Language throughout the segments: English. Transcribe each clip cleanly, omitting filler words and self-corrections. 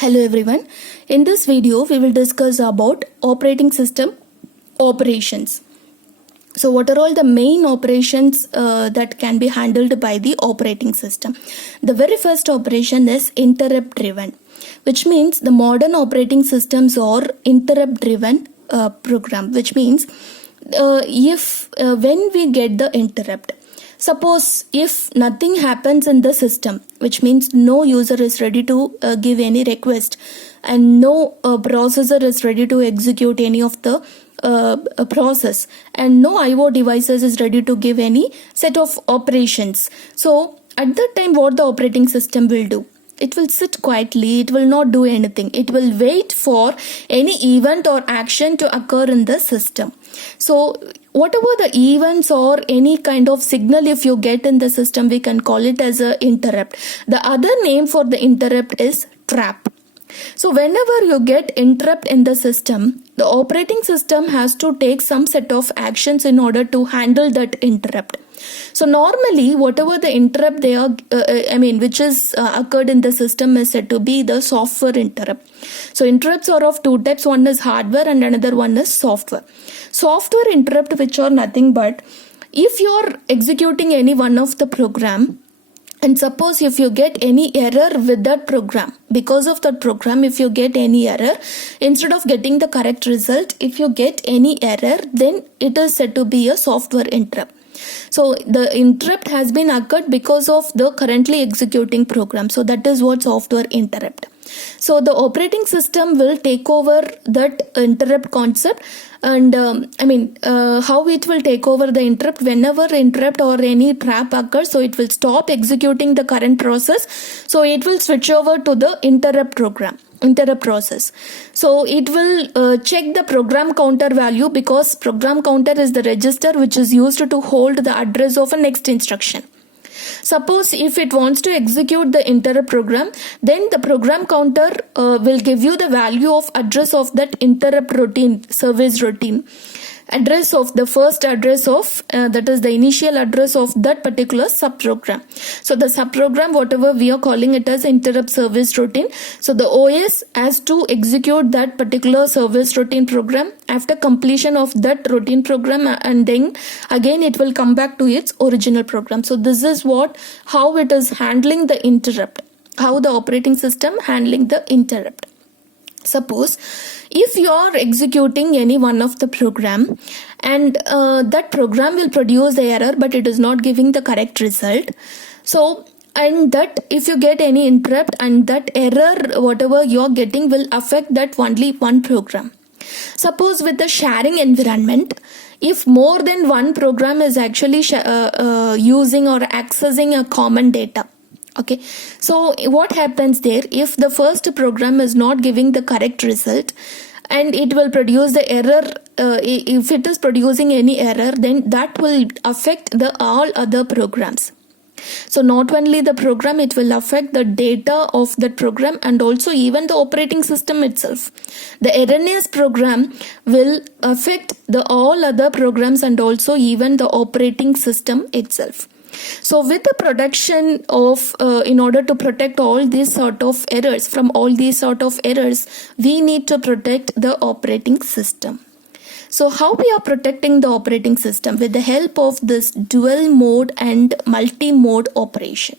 Hello everyone. In this video we will discuss about operating system operations. So what are all the main operations that can be handled by the operating system? The very first operation is interrupt driven, which means the modern operating systems are interrupt driven program, which means if when we get the interrupt, suppose if nothing happens in the system, which means no user is ready to give any request and no processor is ready to execute any of the process, and no IO devices is ready to give any set of operations. So at that time what the operating system will do? It will sit quietly, it will not do anything. It will wait for any event or action to occur in the system. So whatever the events or any kind of signal if you get in the system, we can call it as a interrupt. The other name for the interrupt is trap. So whenever you get interrupt in the system, the operating system has to take some set of actions in order to handle that interrupt. So normally whatever the interrupt they are which is occurred in the system is said to be the software interrupt. So interrupts are of two types. One is hardware and another one is software. Software interrupt, which are nothing but if you are executing any one of the program, and suppose if you get any error with that program, because of that program if you get any error, instead of getting the correct result, if you get any error, then it is said to be a software interrupt. So the interrupt has been occurred because of the currently executing program. So that is what software interrupt. So the operating system will take over that interrupt concept, and how it will take over the interrupt whenever interrupt or any trap occurs. So it will stop executing the current process. So it will switch over to the interrupt process. So it will check the program counter value, because program counter is the register which is used to hold the address of a next instruction. Suppose if it wants to execute the interrupt program, then the program counter will give you the value of address of that interrupt routine, service routine, address of the first address of that is the initial address of that particular subprogram. So the subprogram, whatever we are calling it as interrupt service routine, so the OS has to execute that particular service routine program after completion of that routine program, and then again it will come back to its original program. So this is how it is handling the interrupt, how the operating system handling the interrupt. Suppose if you are executing any one of the program, and that program will produce the error but it is not giving the correct result. So and that if you get any interrupt, and that error whatever you are getting will affect that only one program. Suppose with the sharing environment, if more than one program is actually using or accessing a common data. Okay, so what happens there? If the first program is not giving the correct result and it will produce the error, if it is producing any error, then that will affect the all other programs. So not only the program, it will affect the data of that program and also even the operating system itself. The erroneous program will affect the all other programs and also even the operating system itself. So with the protection of in order to protect all these sort of errors, from all these sort of errors, we need to protect the operating system. So how we are protecting the operating system? With the help of this dual mode and multi-mode operation.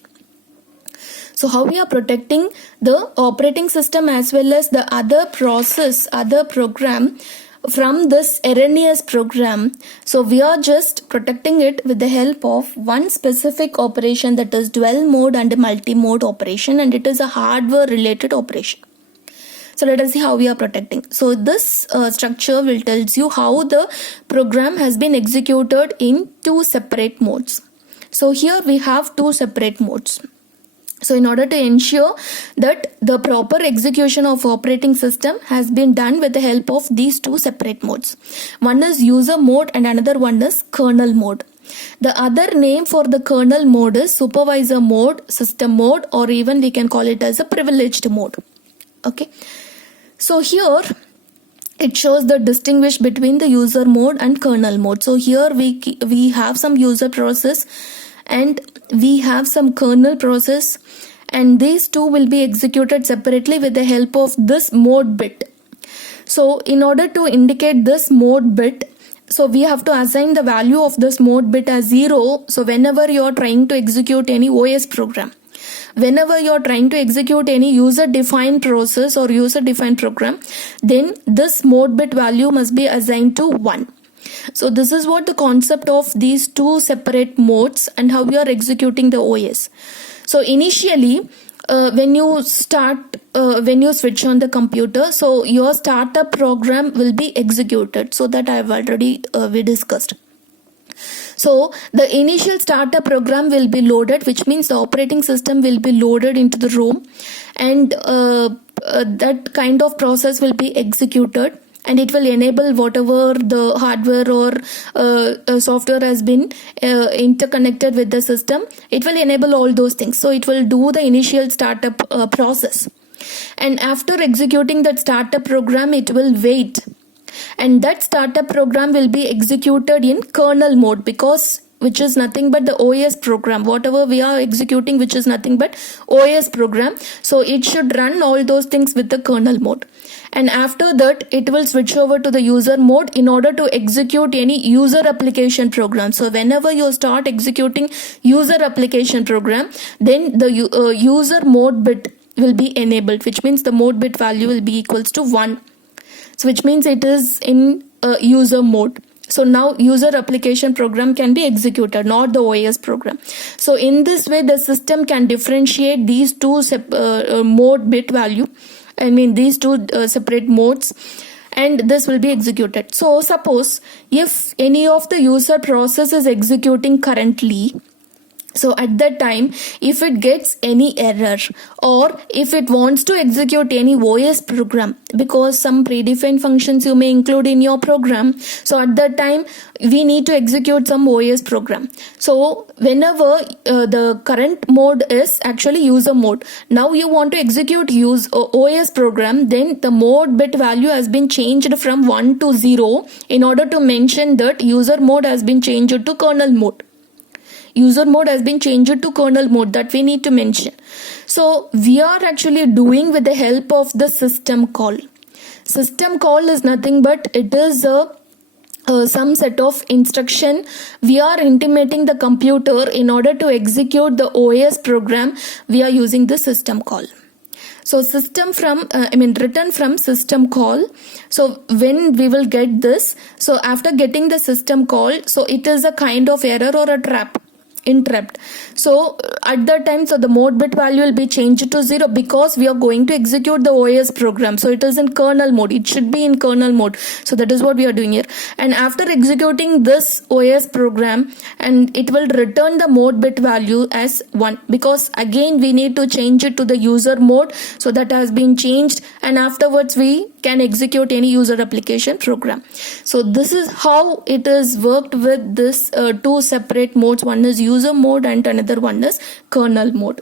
So how we are protecting the operating system as well as the other program from this erroneous program. So we are just protecting it with the help of one specific operation, that is dual mode and multi-mode operation, and it is a hardware related operation. So let us see how we are protecting. So this structure will tells you how the program has been executed in two separate modes. So here we have two separate modes. So in order to ensure that the proper execution of operating system has been done with the help of these two separate modes. One is user mode and another one is kernel mode. The other name for the kernel mode is supervisor mode, system mode, or even we can call it as a privileged mode. Okay. So here it shows the distinguish between the user mode and kernel mode. So here we have some user process and we have some kernel process, and these two will be executed separately with the help of this mode bit. So in order to indicate this mode bit, so we have to assign the value of this mode bit as 0. So whenever you are trying to execute any OS program, whenever you are trying to execute any user defined process or user defined program, then this mode bit value must be assigned to 1. So this is what the concept of these two separate modes and how we are executing the OS. So initially, when you switch on the computer, so your startup program will be executed. So that I have already we discussed. So the initial startup program will be loaded, which means the operating system will be loaded into the ROM, and that kind of process will be executed, and it will enable whatever the hardware or software has been interconnected with the system. It will enable all those things. So it will do the initial startup process, and after executing that startup program, it will wait, and that startup program will be executed in kernel mode, because which is nothing but the OS program, whatever we are executing, which is nothing but OS program. So it should run all those things with the kernel mode, and after that it will switch over to the user mode in order to execute any user application program. So whenever you start executing user application program, then the user mode bit will be enabled, which means the mode bit value will be equals to 1. So which means it is in user mode. So now user application program can be executed, not the OS program. So in this way, the system can differentiate these two mode bit value. I mean these two separate modes, and this will be executed. So suppose if any of the user process is executing currently, so at that time, if it gets any error or if it wants to execute any OS program, because some predefined functions you may include in your program, so at that time we need to execute some OS program. So whenever the current mode is actually user mode, now you want to execute OS program, then the mode bit value has been changed from 1 to 0 in order to mention that user mode has been changed to kernel mode. User mode has been changed to kernel mode, that we need to mention. So we are actually doing with the help of the system call. System call is nothing but it is some set of instruction we are intimating the computer in order to execute the OS program. We are using the system call. So system from written from system call. So when we will get this, so after getting the system call, so it is a kind of error or a interrupt. So at that time, so the mode bit value will be changed to 0, because we are going to execute the OS program. So it is in kernel mode. It should be in kernel mode. So that is what we are doing here. And after executing this OS program, and it will return the mode bit value as 1, because again we need to change it to the user mode. So that has been changed, and afterwards we can execute any user application program. So this is how it is worked with this two separate modes. One is user mode and another one is kernel mode.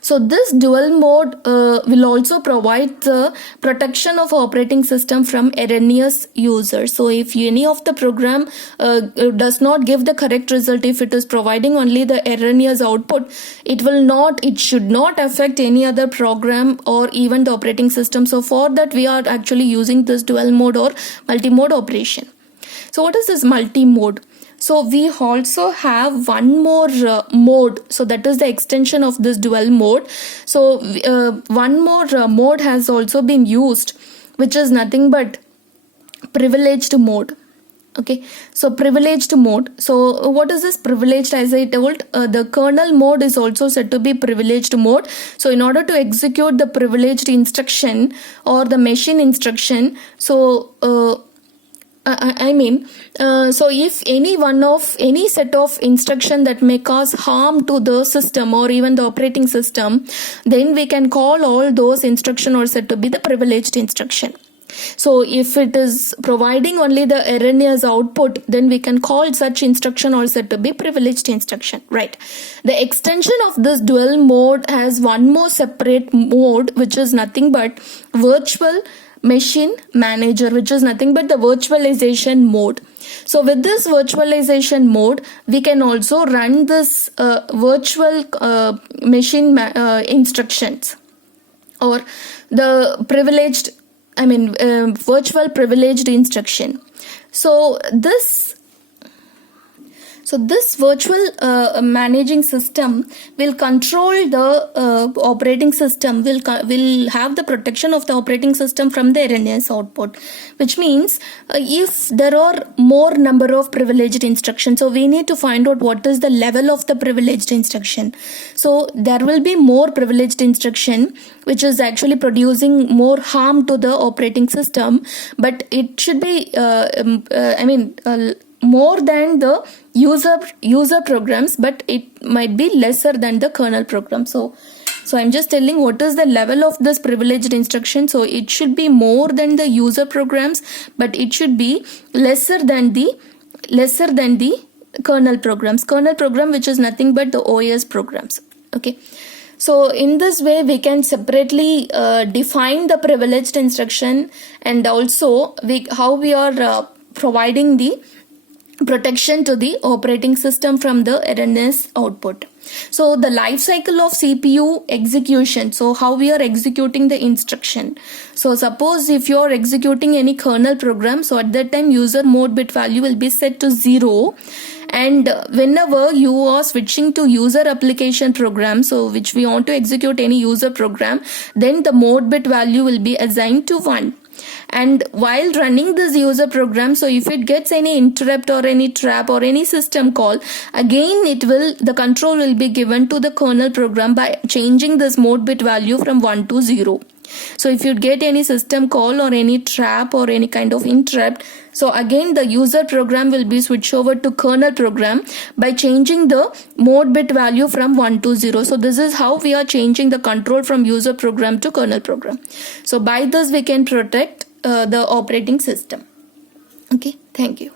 So this dual mode will also provide the protection of operating system from erroneous users. So if any of the program does not give the correct result, if it is providing only the erroneous output, it should not affect any other program or even the operating system. So for that we are actually using this dual mode or multi-mode operation. So what is this multi-mode? So we also have one more mode. So that is the extension of this dual mode. So one more mode has also been used, which is nothing but privileged mode. Okay, so privileged mode. So what is this privileged? As I told, the kernel mode is also said to be privileged mode. So in order to execute the privileged instruction or the machine instruction, so so if any set of instruction that may cause harm to the system or even the operating system, then we can call all those instruction or said to be the privileged instruction. So if it is providing only the erroneous output, then we can call such instruction or said to be privileged instruction, right? The extension of this dual mode has one more separate mode, which is nothing but virtual machine manager, which is nothing but the virtualization mode. So with this virtualization mode, we can also run this virtual machine instructions, or the privileged, virtual privileged instruction. So this virtual managing system will control the operating system, will have the protection of the operating system from the erroneous output, which means if there are more number of privileged instructions, so we need to find out what is the level of the privileged instruction. So there will be more privileged instruction, which is actually producing more harm to the operating system, but it should be more than the user programs, but it might be lesser than the kernel program. So I'm just telling what is the level of this privileged instruction. So it should be more than the user programs, but it should be lesser than the kernel programs. Kernel program, which is nothing but the OS programs. Okay. So in this way, we can separately define the privileged instruction, and also how we are providing the protection to the operating system from the erroneous output. So the life cycle of CPU execution, so how we are executing the instruction. So suppose if you are executing any kernel program, so at that time user mode bit value will be set to 0, and whenever you are switching to user application program, so which we want to execute any user program, then the mode bit value will be assigned to 1. And while running this user program, so if it gets any interrupt or any trap or any system call, again the control will be given to the kernel program by changing this mode bit value from 1 to 0. So if you get any system call or any trap or any kind of interrupt, so again the user program will be switched over to kernel program by changing the mode bit value from 1 to 0. So this is how we are changing the control from user program to kernel program. So by this we can protect the operating system. Okay, thank you.